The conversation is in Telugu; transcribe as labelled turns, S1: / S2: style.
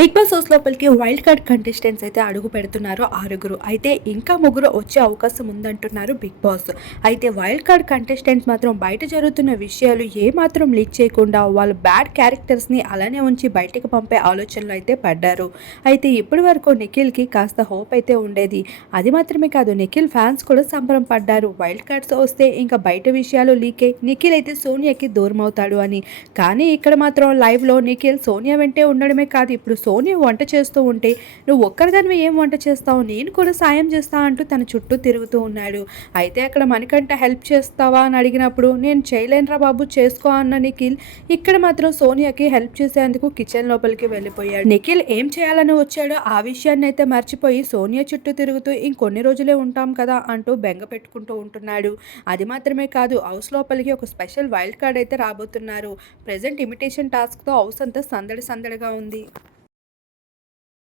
S1: బిగ్ బాస్ హౌస్ లోపలికి వైల్డ్ కార్డ్ కంటెస్టెంట్స్ అయితే అడుగు పెడుతున్నారు ఆరుగురు. అయితే ఇంకా ముగ్గురు వచ్చే అవకాశం ఉందంటున్నారు బిగ్ బాస్. అయితే వైల్డ్ కార్డ్ కంటెస్టెంట్స్ మాత్రం బయట జరుగుతున్న విషయాలు ఏ మాత్రం లీక్ చేయకుండా వాళ్ళ బ్యాడ్ క్యారెక్టర్స్ని అలానే ఉంచి బయటకు పంపే ఆలోచనలు అయితే పడ్డారు. అయితే ఇప్పటి వరకు నిఖిల్కి కాస్త హోప్ అయితే ఉండేది. అది మాత్రమే కాదు నిఖిల్ ఫ్యాన్స్ కూడా సంబరం పడ్డారు. వైల్డ్ కార్డ్స్ వస్తే ఇంకా బయట విషయాలు లీక్. అయి నిఖిల్ అయితే సోనియాకి దూరం అవుతాడు అని. కానీ ఇక్కడ మాత్రం లైవ్లో నిఖిల్ సోనియా వెంటే ఉండడమే కాదు ఇప్పుడు సోని వంట చేస్తూ ఉంటే నువ్వు ఒక్కరిదానివి ఏం వంట చేస్తావు? నేను కూడా సాయం చేస్తా అంటూ తన చుట్టూ తిరుగుతూ ఉన్నాడు. అయితే అక్కడ మనకంట హెల్ప్ చేస్తావా అని అడిగినప్పుడు నేను చేయలేనురా బాబు చేసుకో అన్న నిఖిల్ ఇక్కడ మాత్రం సోనియాకి హెల్ప్ చేసేందుకు కిచెన్ లోపలికి వెళ్ళిపోయాడు. నిఖిల్ ఏం చేయాలని వచ్చాడో ఆ విషయాన్ని అయితే మర్చిపోయి సోనియా చుట్టూ తిరుగుతూ ఇంకొన్ని రోజులే ఉంటాం కదా అంటూ బెంగ పెట్టుకుంటూ ఉంటున్నాడు. అది మాత్రమే కాదు హౌస్ లోపలికి ఒక స్పెషల్ వైల్డ్ కార్డ్ అయితే రాబోతున్నారు. ప్రజెంట్ ఇమిటేషన్ టాస్క్తో హౌస్ అంతా సందడి సందడిగా ఉంది.